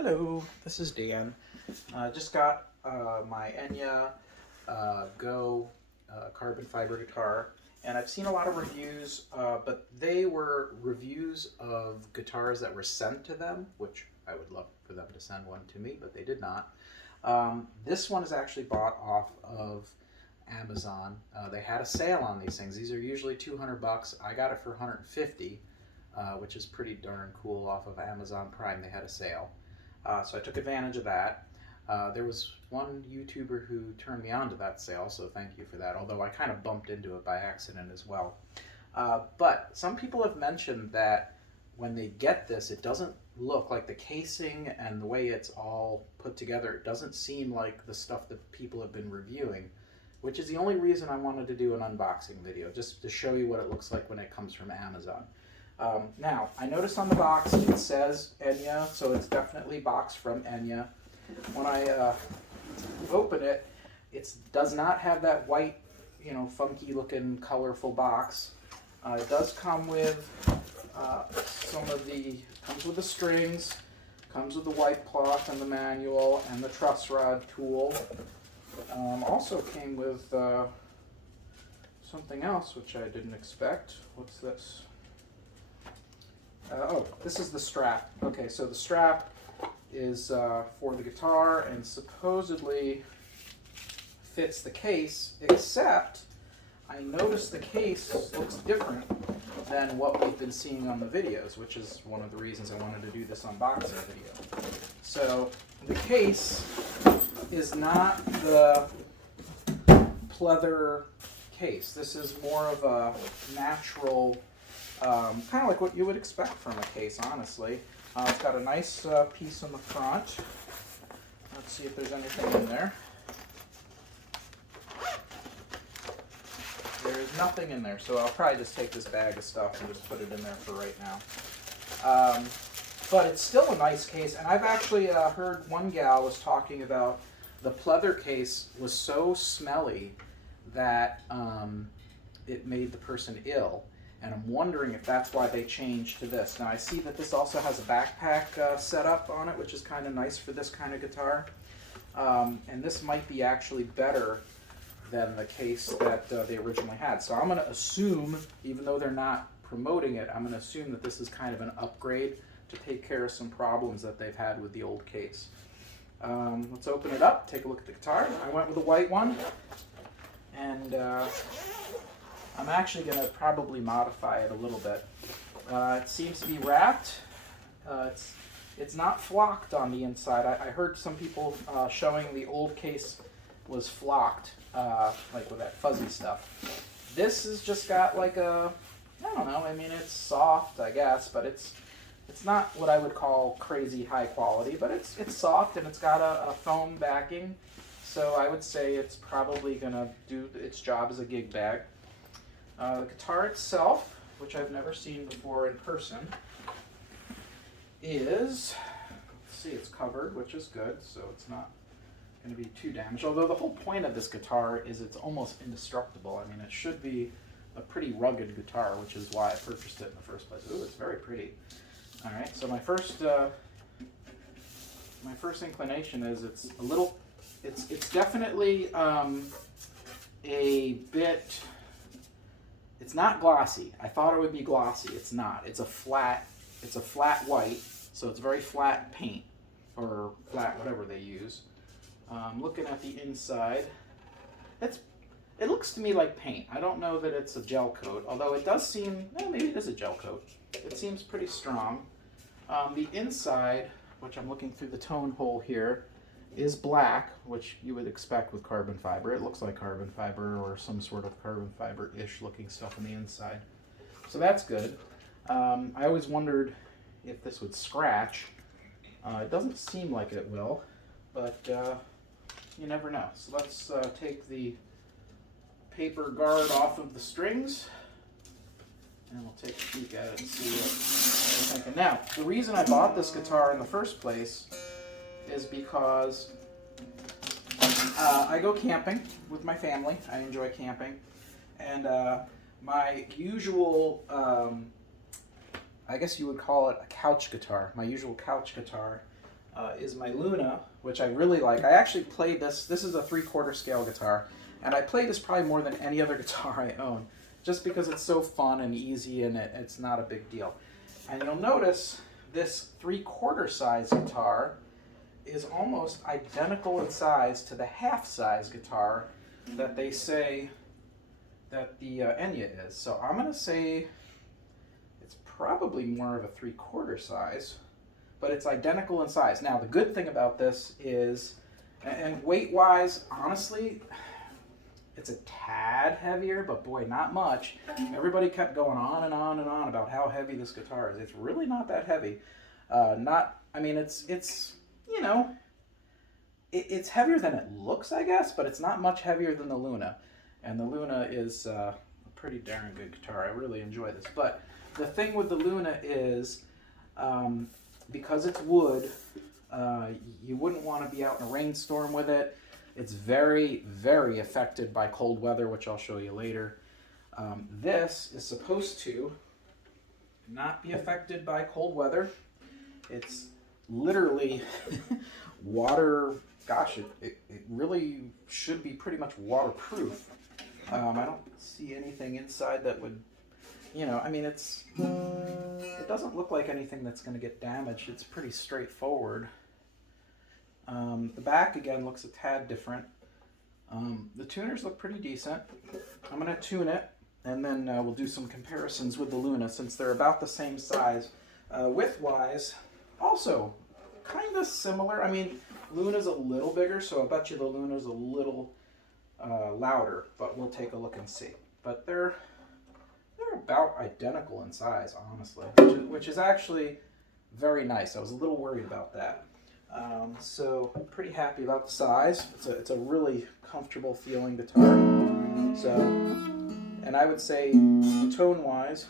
Hello, this is Dan. Just got my Enya Go carbon fiber guitar, and I've seen a lot of reviews, but they were reviews of guitars that were sent to them, which I would love for them to send one to me, but they did not. This one is actually bought off of Amazon. They had a sale on these things. These are usually 200 bucks. I got it for 150, which is pretty darn cool off of Amazon Prime. They had a sale. So I took advantage of that. There was one YouTuber who turned me on to that sale, so thank you for that, although I kind of bumped into it by accident as well. But some people have mentioned that when they get this, it doesn't look like the casing and the way it's all put together, it doesn't seem like the stuff that people have been reviewing, which is the only reason I wanted to do an unboxing video, just to show you what it looks like when it comes from Amazon. Now, I noticed on the box it says Enya, so it's definitely boxed from Enya. When I open it, it does not have that white, funky looking colorful box. It does come with comes with the strings, comes with the white cloth and the manual and the truss rod tool. Also came with something else which I didn't expect. What's this? This is the strap. Okay, so the strap is for the guitar and supposedly fits the case, except I noticed the case looks different than what we've been seeing on the videos, which is one of the reasons I wanted to do this unboxing video. So the case is not the pleather case. This is more of a natural, kind of like what you would expect from a case, honestly. It's got a nice piece on the front. Let's see if there's anything in there. There's nothing in there, so I'll probably just take this bag of stuff and just put it in there for right now. But it's still a nice case, and I've actually heard one gal was talking about the pleather case was so smelly that it made the person ill. And I'm wondering if that's why they changed to this. Now I see that this also has a backpack setup on it, which is kind of nice for this kind of guitar. And this might be actually better than the case that they originally had. So I'm going to assume, even though they're not promoting it, I'm going to assume that this is kind of an upgrade to take care of some problems that they've had with the old case. Let's open it up, take a look at the guitar. I went with the white one, and I'm actually going to probably modify it a little bit. It seems to be wrapped. It's not flocked on the inside. I heard some people showing the old case was flocked, like with that fuzzy stuff. This has just got like a, I don't know, I mean it's soft, I guess, but it's not what I would call crazy high quality, but it's soft and it's got a foam backing, so I would say it's probably going to do its job as a gig bag. The guitar itself, which I've never seen before in person, is, let's see, it's covered, which is good, so it's not going to be too damaged. Although the whole point of this guitar is it's almost indestructible. I mean, it should be a pretty rugged guitar, which is why I purchased it in the first place. Ooh, it's very pretty. All right, so my first inclination is it's a little, it's definitely a bit. It's not glossy. I thought it would be glossy. It's not. It's a flat white, so it's very flat paint, or flat whatever they use. Looking at the inside, it looks to me like paint. I don't know that it's a gel coat, although it does seem, maybe it is a gel coat. It seems pretty strong. The inside, which I'm looking through the tone hole here, is black, which you would expect with carbon fiber. It looks like carbon fiber or some sort of carbon fiber-ish looking stuff on the inside. So that's good. I always wondered if this would scratch. It doesn't seem like it will, but you never know. So let's take the paper guard off of the strings, and we'll take a peek at it and see what we're thinking. Now, the reason I bought this guitar in the first place is because I go camping with my family. I enjoy camping. And my usual, I guess you would call it a couch guitar, my usual couch guitar is my Luna, which I really like. I actually played this. This is a 3/4 scale guitar, and I play this probably more than any other guitar I own, just because it's so fun and easy and it's not a big deal. And you'll notice this 3/4 size guitar is almost identical in size to the half size guitar that they say that the Enya is. So I'm going to say it's probably more of a 3/4 size, but it's identical in size. Now the good thing about this is, and weight wise, honestly, it's a tad heavier, but boy, not much. Everybody kept going on and on and on about how heavy this guitar is. It's really not that heavy. I mean, it's you know, it's heavier than it looks, I guess, but it's not much heavier than the Luna. And the Luna is a pretty darn good guitar. I really enjoy this. But the thing with the Luna is, because it's wood, you wouldn't want to be out in a rainstorm with it. It's very, very affected by cold weather, which I'll show you later. This is supposed to not be affected by cold weather. It's literally water. Gosh, it really should be pretty much waterproof. I don't see anything inside that would, I mean, it doesn't look like anything that's going to get damaged. It's pretty straightforward. The back, again, looks a tad different. The tuners look pretty decent. I'm going to tune it, and then we'll do some comparisons with the Luna, since they're about the same size. Width-wise, also kind of similar. I mean, Luna's a little bigger, so I bet you the Luna's a little louder, but we'll take a look and see. But they're about identical in size, honestly, which is actually very nice. I was a little worried about that. So I'm pretty happy about the size. It's a really comfortable feeling guitar. So, and I would say tone-wise,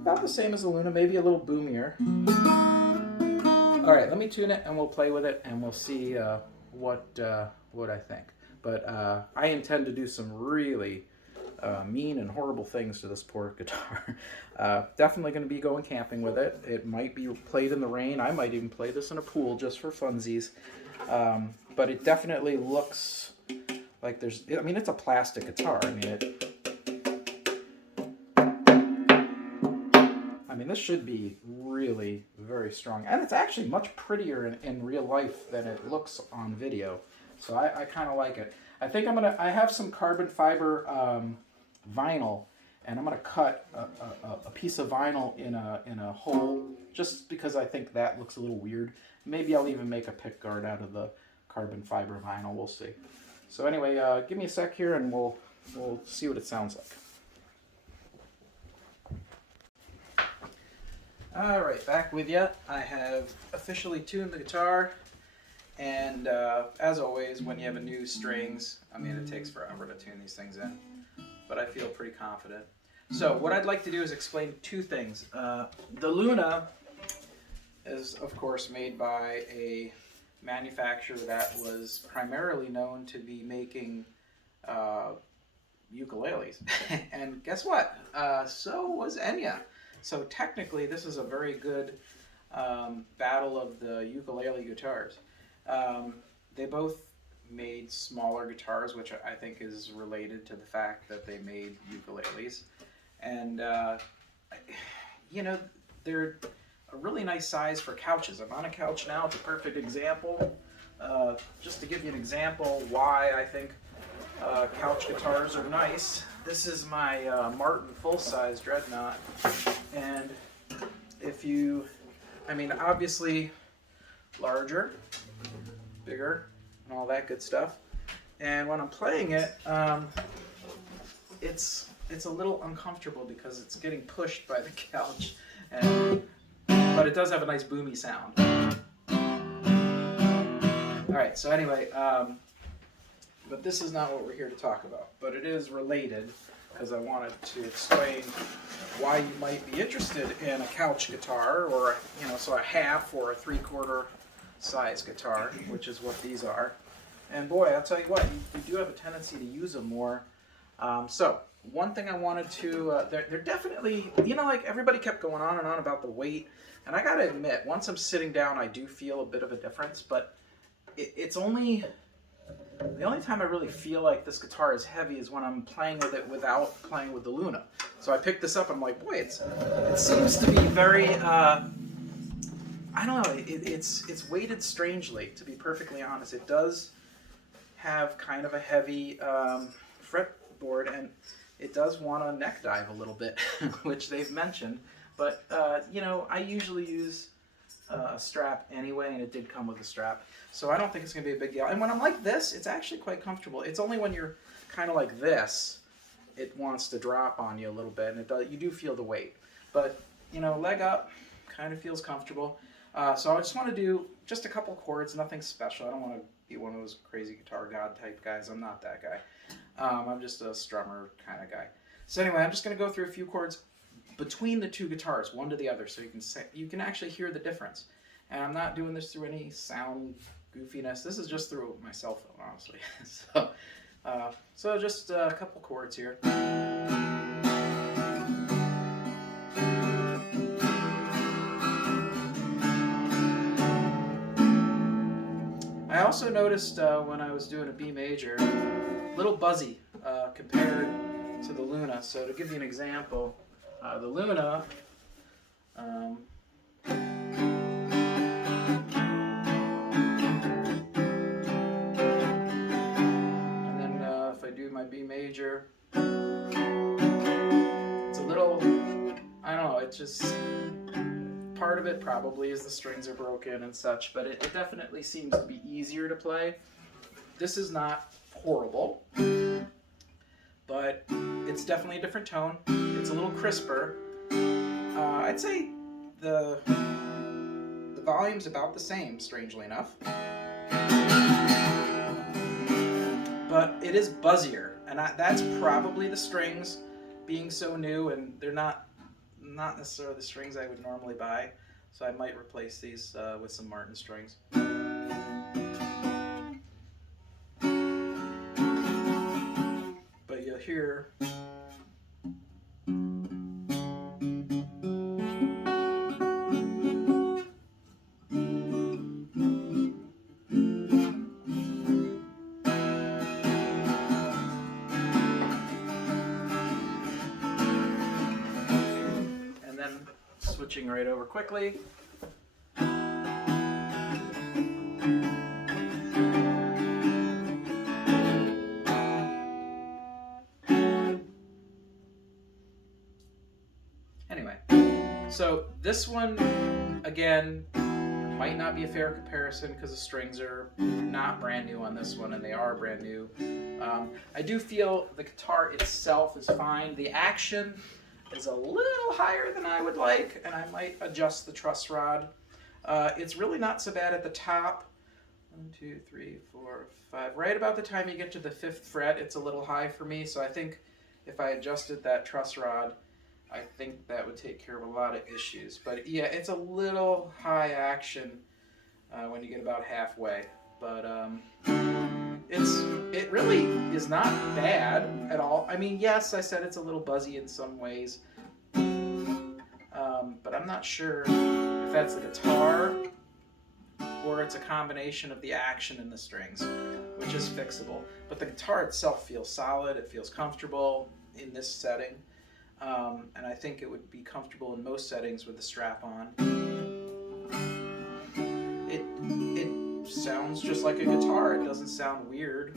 about the same as the Luna, maybe a little boomier. All right, let me tune it and we'll play with it and we'll see what I think. But I intend to do some really mean and horrible things to this poor guitar. Definitely going to be going camping with it. It might be played in the rain. I might even play this in a pool just for funsies. But it definitely looks like I mean, it's a plastic guitar. I mean, this should be really very strong. And it's actually much prettier in real life than it looks on video. So I kind of like it. I think I have some carbon fiber vinyl, and I'm gonna cut a piece of vinyl in a hole, just because I think that looks a little weird. Maybe I'll even make a pick guard out of the carbon fiber vinyl. We'll see. So anyway, give me a sec here, and we'll see what it sounds like. All right, back with you. I have officially tuned the guitar. And as always, when you have a new strings, I mean, it takes forever to tune these things in, but I feel pretty confident. So what I'd like to do is explain two things. The Luna is, of course, made by a manufacturer that was primarily known to be making ukuleles. And guess what? So was Enya. So technically, this is a very good battle of the ukulele guitars. They both made smaller guitars, which I think is related to the fact that they made ukuleles. And, they're a really nice size for couches. I'm on a couch now. It's a perfect example. Just to give you an example why I think couch guitars are nice. This is my Martin full-size Dreadnought. And obviously larger, bigger, and all that good stuff. And when I'm playing it, it's a little uncomfortable because it's getting pushed by the couch, but it does have a nice boomy sound. All right, so anyway, but this is not what we're here to talk about, but it is related because I wanted to explain why you might be interested in a couch guitar, or so a half or a 3/4 size guitar, which is what these are. And boy, I'll tell you what, you do have a tendency to use them more. So one thing I wanted to, they're definitely, you know, like everybody kept going on and on about the weight, and I gotta admit, once I'm sitting down, I do feel a bit of a difference, but it's only, the only time I really feel like this guitar is heavy is when I'm playing with it without playing with the Luna. So I picked this up, I'm like, boy, it seems to be very, I don't know, it's weighted strangely, to be perfectly honest. It does have kind of a heavy fretboard, and it does want to neck dive a little bit, which they've mentioned. But, you know, I usually use a strap anyway, and it did come with a strap. So I don't think it's going to be a big deal. And when I'm like this, it's actually quite comfortable. It's only when you're kind of like this, it wants to drop on you a little bit, and it does, you do feel the weight. But, you know, leg up, kind of feels comfortable. So I just want to do just a couple chords, nothing special. I don't want to be one of those crazy guitar god type guys. I'm not that guy. I'm just a strummer kind of guy. So anyway, I'm just going to go through a few chords between the two guitars, one to the other, so you can actually hear the difference. And I'm not doing this through any sound goofiness. This is just through my cell phone, honestly. So just a couple chords here. I also noticed when I was doing a B major, a little buzzy compared to the Luna. So to give you an example, the Luna, and then if I do my B major, it's a little, I don't know, it's just, part of it probably is the strings are broken and such, but it definitely seems to be easier to play. This is not horrible, but it's definitely a different tone. It's a little crisper. I'd say the volume's about the same, strangely enough. But it is buzzier, and that's probably the strings being so new, and they're not necessarily the strings I would normally buy, so I might replace these with some Martin strings. But you'll hear switching right over quickly. Anyway, so this one, again, might not be a fair comparison because the strings are not brand new on this one, and they are brand new. I do feel the guitar itself is fine. The action is a little higher than I would like, and I might adjust the truss rod. It's really not so bad at the top. 1, 2, 3, 4, 5. Right about the time you get to the 5th fret, it's a little high for me, so I think if I adjusted that truss rod, I think that would take care of a lot of issues. But yeah, it's a little high action when you get about halfway. But it really is not bad at all. I mean, yes, I said it's a little buzzy in some ways, but I'm not sure if that's the guitar or it's a combination of the action and the strings, which is fixable. But the guitar itself feels solid, it feels comfortable in this setting, and I think it would be comfortable in most settings with the strap on. It sounds just like a guitar, it doesn't sound weird.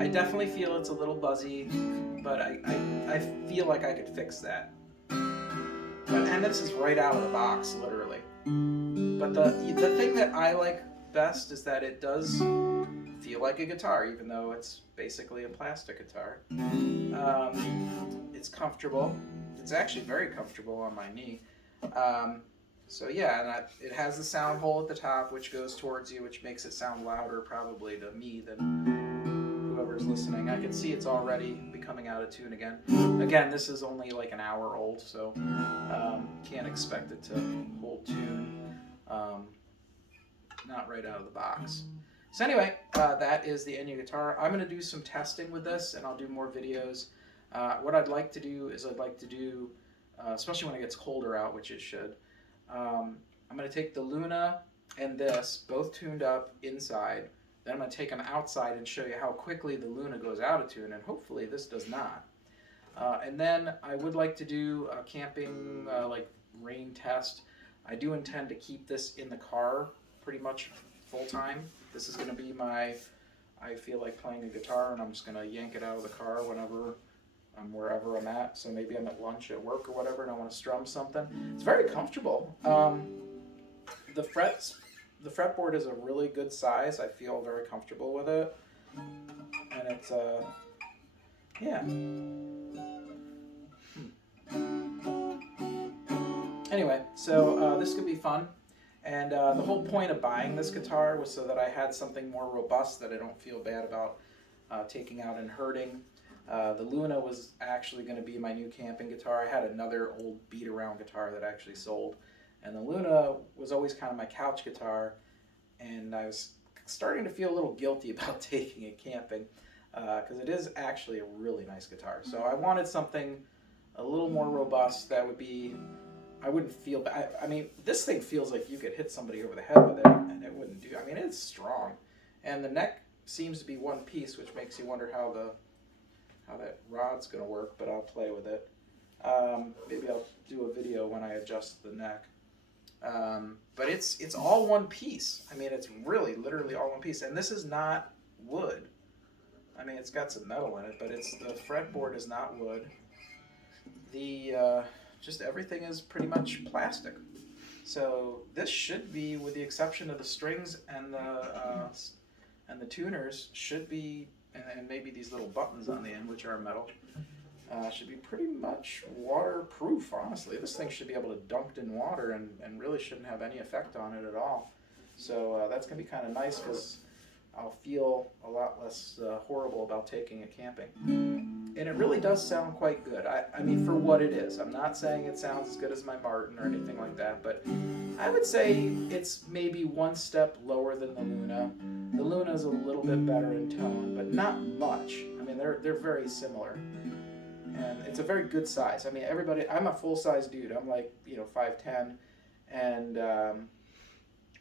I definitely feel it's a little buzzy, but I feel like I could fix that. And this is right out of the box, literally. But the thing that I like best is that it does feel like a guitar, even though it's basically a plastic guitar. It's comfortable. It's actually very comfortable on my knee. So yeah, and it has the sound hole at the top, which goes towards you, which makes it sound louder probably to me than whoever's listening. I can see it's already becoming out of tune again. Again, this is only like an hour old, so can't expect it to hold tune. Not right out of the box. So anyway, that is the Enya guitar. I'm going to do some testing with this, and I'll do more videos. What I'd like to do is especially when it gets colder out, which it should, I'm going to take the Luna and this, both tuned up inside. Then I'm going to take them outside and show you how quickly the Luna goes out of tune, and hopefully this does not. And then I would like to do a camping rain test. I do intend to keep this in the car pretty much full time. This is going to be I feel like playing a guitar, and I'm just going to yank it out of the car whenever I'm wherever I'm at. So maybe I'm at lunch at work or whatever, and I want to strum something. It's very comfortable. The fretboard is a really good size. I feel very comfortable with it, and it's yeah. Anyway, so this could be fun. And the whole point of buying this guitar was so that I had something more robust that I don't feel bad about taking out and hurting. The Luna was actually going to be my new camping guitar. I had another old beat-around guitar that actually sold. And the Luna was always kind of my couch guitar. And I was starting to feel a little guilty about taking it camping because it is actually a really nice guitar. So I wanted something a little more robust that would be... I wouldn't feel bad. I mean, this thing feels like you could hit somebody over the head with it, and it wouldn't do. I mean, it's strong, and the neck seems to be one piece, which makes you wonder how that rod's going to work. But I'll play with it. Maybe I'll do a video when I adjust the neck. But it's all one piece. I mean, it's really literally all one piece, and this is not wood. I mean, it's got some metal in it, but the fretboard is not wood. Just everything is pretty much plastic. So this should be, with the exception of the strings and the tuners, should be, and maybe these little buttons on the end, which are metal, should be pretty much waterproof, honestly. This thing should be able to dunk in water and really shouldn't have any effect on it at all. So that's going to be kind of nice because I'll feel a lot less horrible about taking it camping. And it really does sound quite good. I mean, for what it is. I'm not saying it sounds as good as my Martin or anything like that, but I would say it's maybe one step lower than the Luna. The Luna is a little bit better in tone, but not much. I mean, they're very similar. And it's a very good size. I mean, I'm a full-size dude. I'm like, 5'10", and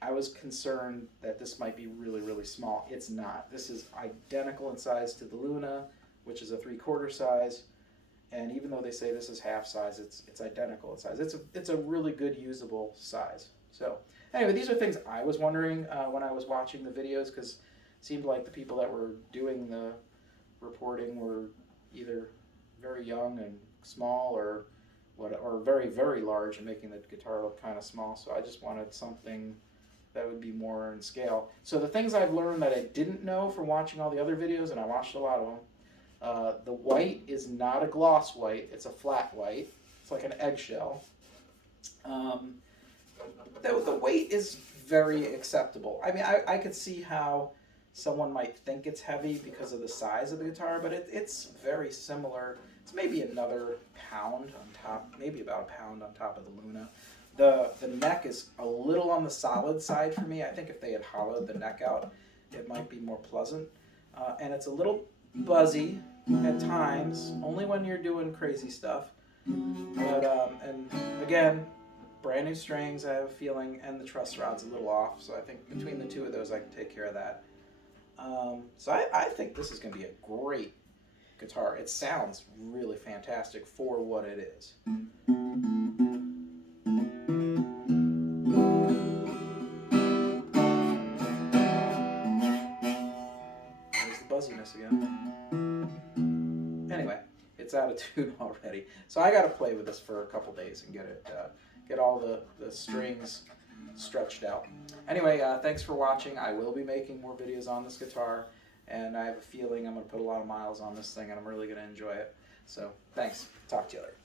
I was concerned that this might be really, really small. It's not. This is identical in size to the Luna, which is a 3/4 size, and even though they say this is half size, it's identical in size. It's a really good usable size. So anyway, these are things I was wondering when I was watching the videos, because it seemed like the people that were doing the reporting were either very young and small or very, very large and making the guitar look kind of small. So I just wanted something that would be more in scale. So the things I've learned that I didn't know from watching all the other videos, and I watched a lot of them, the white is not a gloss white, it's a flat white. It's like an eggshell. The weight is very acceptable. I mean, I could see how someone might think it's heavy because of the size of the guitar, but it's very similar. It's maybe another pound on top, maybe about a pound on top of the Luna. The neck is a little on the solid side for me. I think if they had hollowed the neck out, it might be more pleasant. And it's a little buzzy at times, only when you're doing crazy stuff. But and again, brand new strings, I have a feeling, and the truss rod's a little off. So I think between the two of those, I can take care of that. So I think this is going to be a great guitar. It sounds really fantastic for what it is. Buzziness again. Anyway, it's out of tune already, so I got to play with this for a couple days and get all the strings stretched out. Anyway, thanks for watching. I will be making more videos on this guitar, and I have a feeling I'm going to put a lot of miles on this thing, and I'm really going to enjoy it. So thanks. Talk to you later.